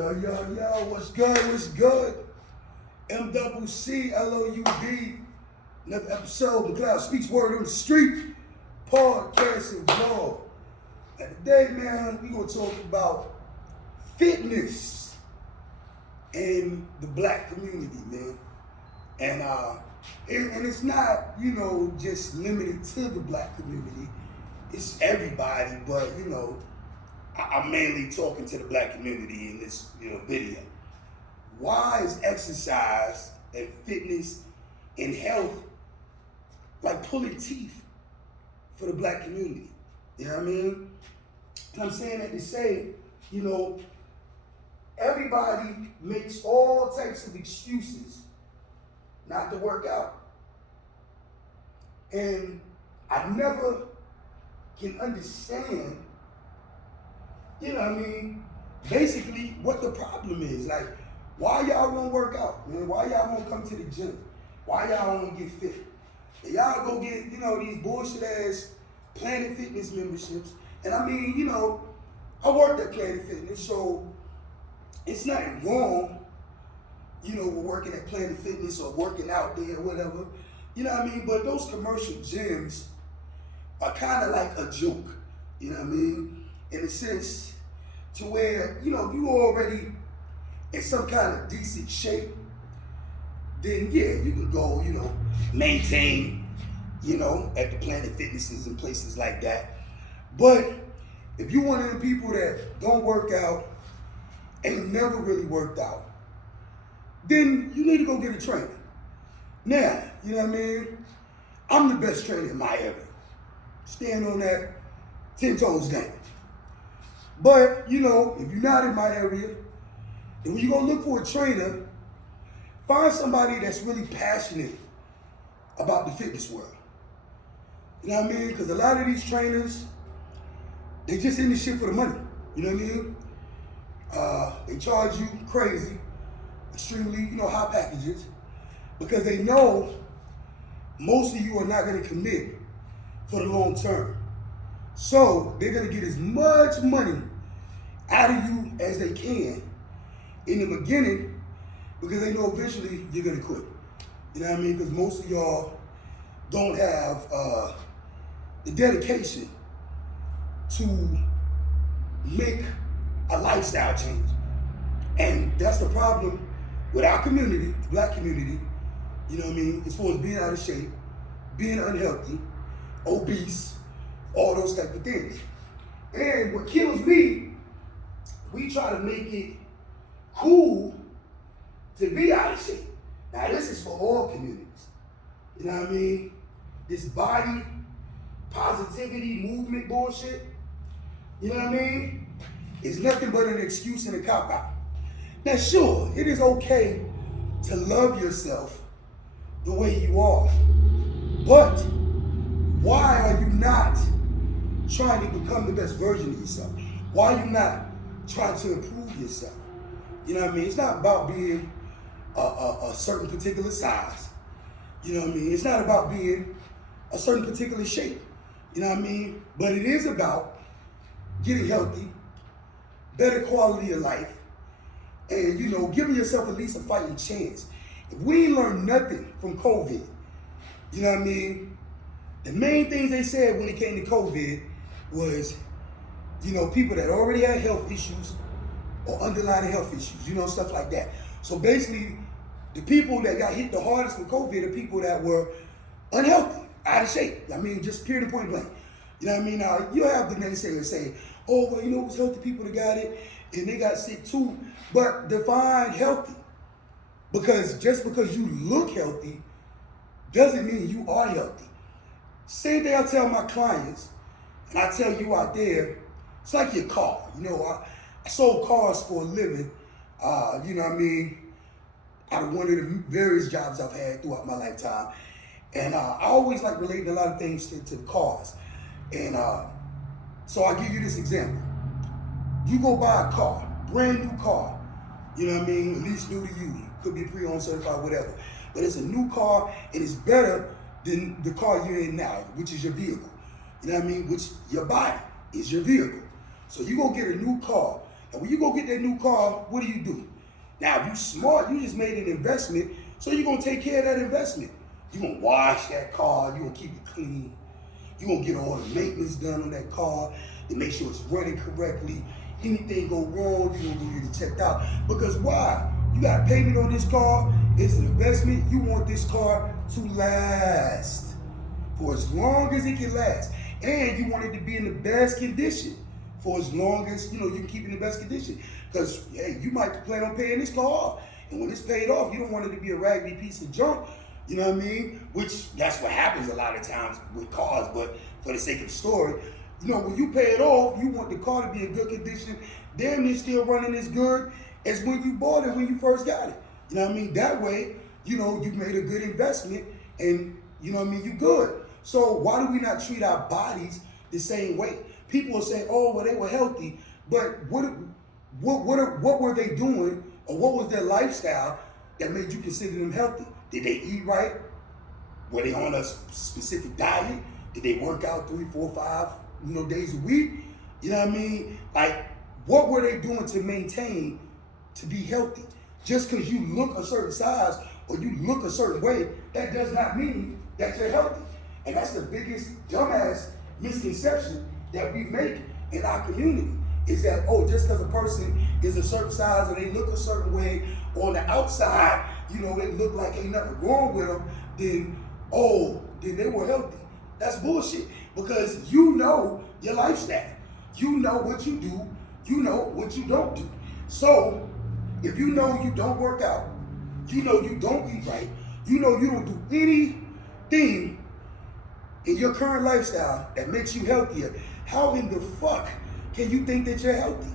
Yo, what's good, what's good? MCCLOUD, another episode of the Cloud Speaks Word on the Street, podcast and vlog. And today, man, we gonna talk about fitness in the black community, man. And it's not, just limited to the black community. It's everybody, but, I'm mainly talking to the black community in this video. Why is exercise and fitness and health like pulling teeth for the black community? You know what I mean? And I'm saying that to say, everybody makes all types of excuses not to work out. And I never can understand, basically what the problem is. Like, why y'all won't work out, man? Why y'all won't come to the gym? Why y'all won't get fit? And y'all go get, these bullshit ass Planet Fitness memberships. And I worked at Planet Fitness, so it's nothing wrong, with working at Planet Fitness or working out there or whatever. You know what I mean? But those commercial gyms are kind of like a joke, in a sense, to where, if you already in some kind of decent shape, then yeah, you can go, maintain, at the Planet Fitnesses and places like that. But if you're one of the people that don't work out and never really worked out, then you need to go get a trainer. Now, I'm the best trainer in my area. Stand on that 10 toes down. But, if you're not in my area, and when you're going to look for a trainer, find somebody that's really passionate about the fitness world. You know what I mean? Because a lot of these trainers, they just in this shit for the money. You know what I mean? They charge you crazy, extremely, high packages, because they know most of you are not going to commit for the long term. So they're going to get as much money out of you as they can in the beginning, because they know eventually you're going to quit. You know what I mean? Because most of y'all don't have the dedication to make a lifestyle change. And that's the problem with our community, the black community, as far as being out of shape, being unhealthy, obese, all those type of things. And what kills me, we try to make it cool to be out of shape. Now this is for all communities. You know what I mean? This body positivity movement bullshit, you know what I mean? It's nothing but an excuse and a cop-out. Now sure, it is okay to love yourself the way you are, but why are you not trying to become the best version of yourself? Why are you not trying to improve yourself? You know what I mean? It's not about being a certain particular size. You know what I mean? It's not about being a certain particular shape. You know what I mean? But it is about getting healthy, better quality of life, and, giving yourself at least a fighting chance. If we ain't learned nothing from COVID, you know what I mean? The main things they said when it came to COVID was, people that already had health issues or underlying health issues, stuff like that. So basically, the people that got hit the hardest with COVID are people that were unhealthy, out of shape. Just period and point blank. You know what I mean? Now, you'll have the naysayers say, oh, well, it was healthy people that got it and they got sick too. But define healthy. Because just because you look healthy doesn't mean you are healthy. Same thing I tell my clients, and I tell you out there, it's like your car. I sold cars for a living, out of one of the various jobs I've had throughout my lifetime. And I always like relating a lot of things to cars. And so I'll give you this example. You go buy a car, brand new car, at least new to you. Could be pre-owned, certified, whatever. But it's a new car, and it's better than the car you're in now, which is your vehicle. Which your body is your vehicle. So you go get a new car. And when you go get that new car, what do? Now, if you smart, you just made an investment, so you're gonna take care of that investment. You're gonna wash that car, you're gonna keep it clean, you're gonna get all the maintenance done on that car to make sure it's running correctly. Anything go wrong, you're gonna go get it checked out. Because why? You got a payment on this car, it's an investment, you want this car to last for as long as it can last. And you want it to be in the best condition for as long as, you can keep it in the best condition. Because, hey, you might plan on paying this car off. And when it's paid off, you don't want it to be a raggedy piece of junk, you know what I mean? Which, that's what happens a lot of times with cars, but for the sake of the story, when you pay it off, you want the car to be in good condition, damn near still running as good as when you bought it, when you first got it. You know what I mean? That way, you made a good investment and, you good. So why do we not treat our bodies the same way? People will say, oh, well, they were healthy, but what were they doing, or what was their lifestyle that made you consider them healthy? Did they eat right? Were they on a specific diet? Did they work out 3, 4, 5, days a week? You know what I mean? Like, what were they doing to maintain to be healthy? Just because you look a certain size or you look a certain way, that does not mean that you're healthy. And that's the biggest dumbass misconception that we make in our community, is that, oh, just because a person is a certain size or they look a certain way on the outside, it look like ain't nothing wrong with them, then they were healthy. That's bullshit, because you know your lifestyle. You know what you do. You know what you don't do. So if you know you don't work out, you know you don't eat right, you know you don't do anything in your current lifestyle that makes you healthier, how in the fuck can you think that you're healthy?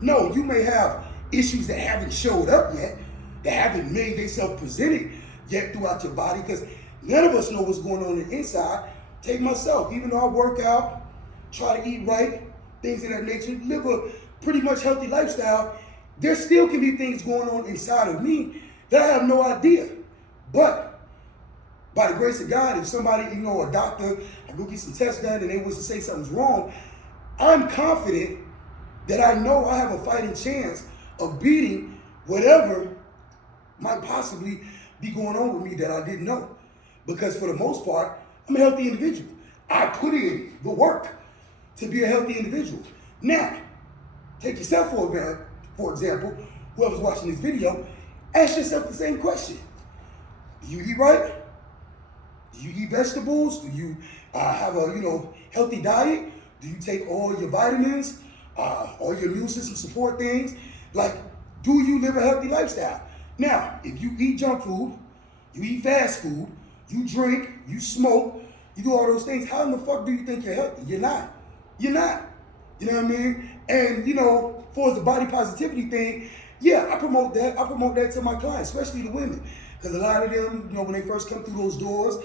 No, you may have issues that haven't showed up yet, that haven't made themselves presented yet throughout your body, because none of us know what's going on the inside. Take myself, even though I work out, try to eat right, things of that nature, live a pretty much healthy lifestyle, there still can be things going on inside of me that I have no idea. But by the grace of God, if somebody, a doctor, I go get some tests done and they was to say something's wrong, I'm confident that I know I have a fighting chance of beating whatever might possibly be going on with me that I didn't know. Because for the most part, I'm a healthy individual. I put in the work to be a healthy individual. Now, take yourself for example, whoever's watching this video, ask yourself the same question. Do you eat right? Do you eat vegetables? Do you have a healthy diet? Do you take all your vitamins, all your immune system support things? Like, do you live a healthy lifestyle? Now, if you eat junk food, you eat fast food, you drink, you smoke, you do all those things, how in the fuck do you think you're healthy? You're not. You're not. You know what I mean? And, for the body positivity thing, yeah, I promote that. I promote that to my clients, especially the women. Because a lot of them, when they first come through those doors,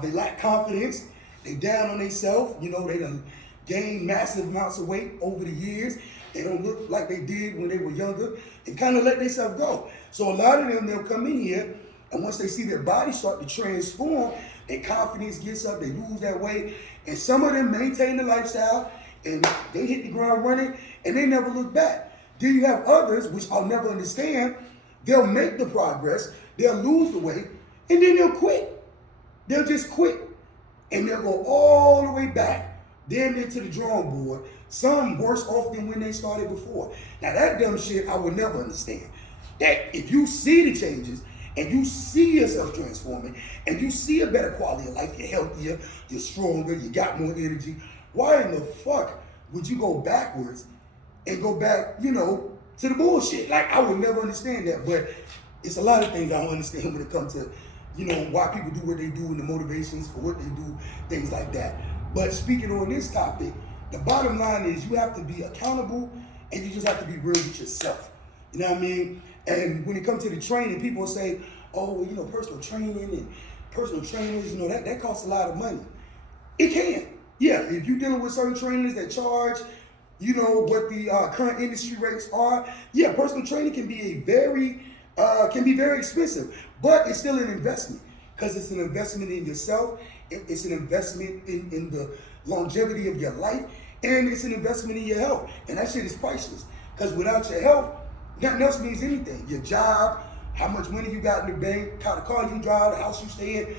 they lack confidence. They down on themselves. They done gained massive amounts of weight over the years. They don't look like they did when they were younger. They kind of let themselves go. So a lot of them, they'll come in here, and once they see their body start to transform, their confidence gets up, they lose that weight. And some of them maintain the lifestyle, and they hit the ground running, and they never look back. Then you have others, which I'll never understand, they'll make the progress, they'll lose the weight, and then they'll quit. They'll just quit. And they'll go all the way back, then into the drawing board, some worse off than when they started before. Now that dumb shit I would never understand. That if you see the changes, and you see yourself transforming, and you see a better quality of life, you're healthier, you're stronger, you got more energy, why in the fuck would you go backwards and go back, to the bullshit? Like, I would never understand that, but it's a lot of things I don't understand when it comes to, why people do what they do and the motivations for what they do, things like that. But speaking on this topic, the bottom line is you have to be accountable, and you just have to be real with yourself. You know what I mean? And when it comes to the training, people say, oh, personal training and personal trainers, that costs a lot of money. It can. Yeah, if you're dealing with certain trainers that charge, what the current industry rates are, yeah, personal training can be very expensive, but it's still an investment, because it's an investment in yourself, it's an investment in the longevity of your life, and it's an investment in your health, and that shit is priceless. Because without your health, nothing else means anything. Your job, how much money you got in the bank, how the car you drive, the house you stay in,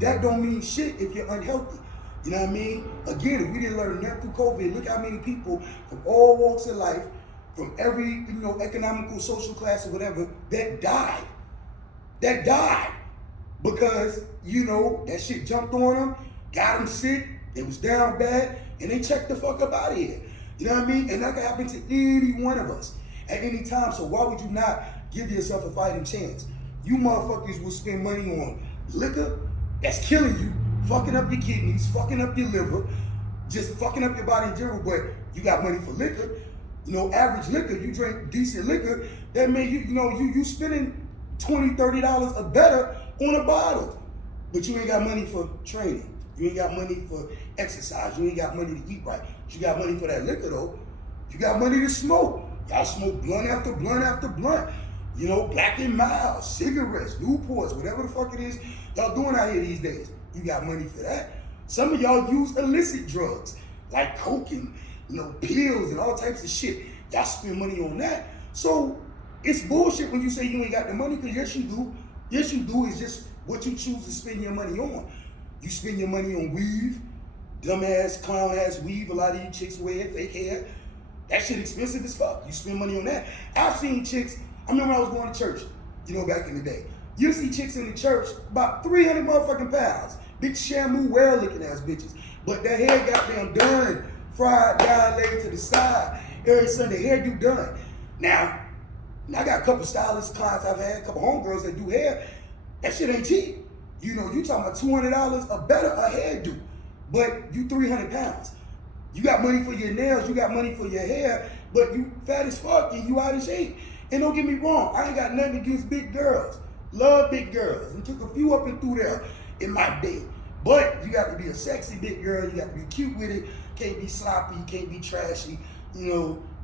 that don't mean shit if you're unhealthy. You know what I mean? Again, if we didn't learn nothing through COVID, look how many people from all walks of life, from every economical, social class or whatever, that died. That died because that shit jumped on them, got them sick, they was down bad, and they checked the fuck up out of here. You know what I mean? And that can happen to any one of us at any time. So why would you not give yourself a fighting chance? You motherfuckers will spend money on liquor that's killing you, fucking up your kidneys, fucking up your liver, just fucking up your body in general, but you got money for liquor. Average liquor, you drink decent liquor, that means you spending $20, $30 or better on a bottle. But you ain't got money for training. You ain't got money for exercise. You ain't got money to eat right. But you got money for that liquor though. You got money to smoke. Y'all smoke blunt after blunt after blunt. Black and Mild, cigarettes, Newports, whatever the fuck it is y'all doing out here these days. You got money for that. Some of y'all use illicit drugs like coke and pills and all types of shit. Y'all spend money on that. So it's bullshit when you say you ain't got the money, because yes you do. Yes you do. It's just what you choose to spend your money on. You spend your money on weave, dumbass, clown ass weave. A lot of you chicks wear fake hair. That shit expensive as fuck. You spend money on that. I've seen chicks, I remember I was going to church, back in the day. You see chicks in the church, about 300 motherfucking pounds. Big shamu, well-looking ass bitches. But their hair goddamn done, fried, down, laid to the side. Every Sunday, hairdo done. Now I got a couple stylist clients I've had, a couple homegirls that do hair. That shit ain't cheap. You talking about $200 or better a hairdo, but you 300 pounds. You got money for your nails, you got money for your hair, but you fat as fuck and you out of shape. And don't get me wrong, I ain't got nothing against big girls. Love big girls and took a few up and through there in my day. But you got to be a sexy big girl, you got to be cute with it, can't be sloppy, can't be trashy,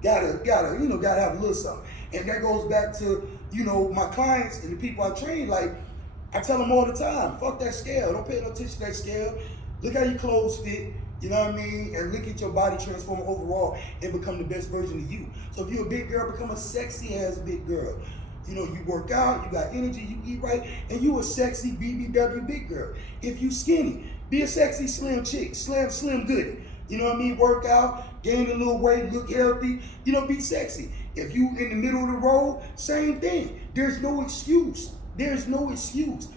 gotta have a little something. And that goes back to, my clients and the people I train, like, I tell them all the time, fuck that scale. Don't pay no attention to that scale. Look how your clothes fit, you know what I mean? And look at your body transform overall and become the best version of you. So if you're a big girl, become a sexy ass big girl. You work out, you got energy, you eat right, and you a sexy BBW big girl. If you skinny, be a sexy slim chick, slim goody. You know what I mean? Work out, gain a little weight, look healthy, be sexy. If you in the middle of the road, same thing. There's no excuse. There's no excuse.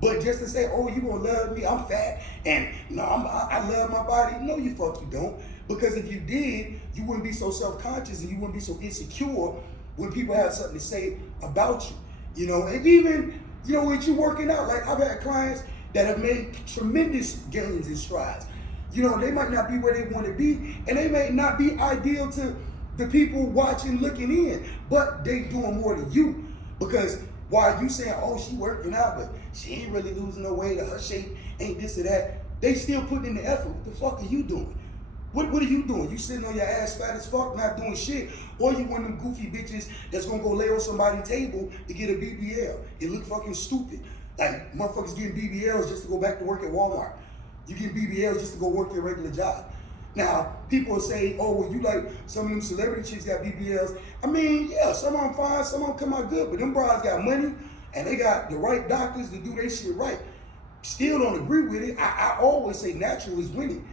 But just to say, oh, you gonna love me, I'm fat, and I love my body. No, you don't. Because if you did, you wouldn't be so self-conscious and you wouldn't be so insecure when people have something to say about you. And even, with you working out, like I've had clients that have made tremendous gains and strides. They might not be where they want to be, and they may not be ideal to the people watching, looking in, but they doing more than you. Because while you saying, oh, she working out, but she ain't really losing no weight, or her shape ain't this or that, they still putting in the effort. What the fuck are you doing? What are you doing? You sitting on your ass fat as fuck, not doing shit, or you one of them goofy bitches that's gonna go lay on somebody's table to get a BBL. It look fucking stupid. Like, motherfuckers getting BBLs just to go back to work at Walmart. You get BBLs just to go work your regular job. Now, people will say, oh, well, you like some of them celebrity chicks got BBLs. I mean, yeah, some of them fine, some of them come out good, but them bras got money and they got the right doctors to do their shit right. Still don't agree with it. I always say natural is winning.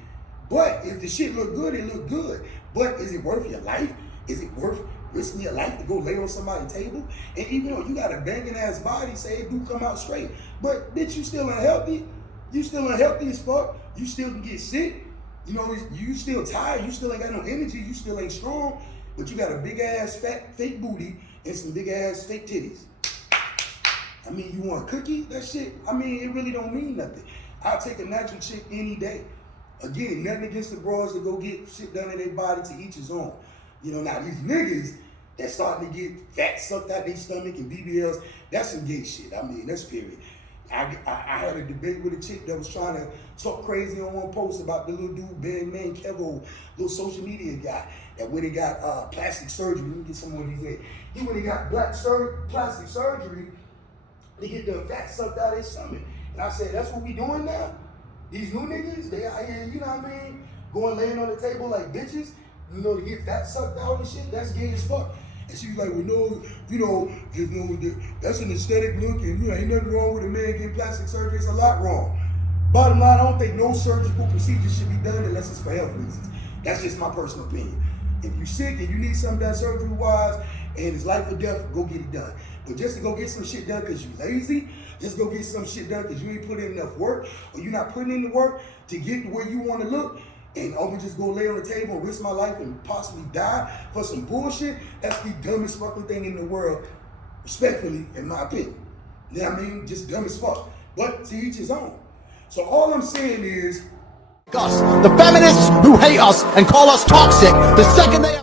But if the shit look good, it look good. But is it worth your life? Is it worth risking your life to go lay on somebody's table? And even though you got a banging ass body, say it do come out straight, but bitch, you still unhealthy. You still unhealthy as fuck. You still can get sick. You still tired. You still ain't got no energy. You still ain't strong. But you got a big ass fat fake booty and some big ass fake titties. I mean, you want a cookie? That shit, I mean, it really don't mean nothing. I'll take a natural chick any day. Again, nothing against the bros that go get shit done in their body, to each his own. Now these niggas that starting to get fat sucked out their stomach and BBLs, that's some gay shit. I mean, that's period. I had a debate with a chick that was trying to talk crazy on one post about the little dude, Ben Man Kevo, little social media guy, that when he got plastic surgery, let me get some more of these in. He when he got plastic surgery to get the fat sucked out of his stomach. And I said, that's what we doing now? These new niggas, they out here, you know what I mean, going laying on the table like bitches. to get fat sucked out and shit, that's gay as fuck. And she was like, well, no, that's an aesthetic look, and ain't nothing wrong with a man getting plastic surgery. It's a lot wrong. Bottom line, I don't think no surgical procedure should be done unless it's for health reasons. That's just my personal opinion. If you're sick and you need something done surgery-wise, and it's life or death, go get it done. But just to go get some shit done because you lazy, just go get some shit done because you ain't put in enough work, or you're not putting in the work to get to where you want to look, and I'm gonna just go lay on the table and risk my life and possibly die for some bullshit, that's the dumbest fucking thing in the world, respectfully, in my opinion. You know what I mean? Just dumb as fuck. But to each his own. So all I'm saying is, us, the feminists who hate us and call us toxic, the second they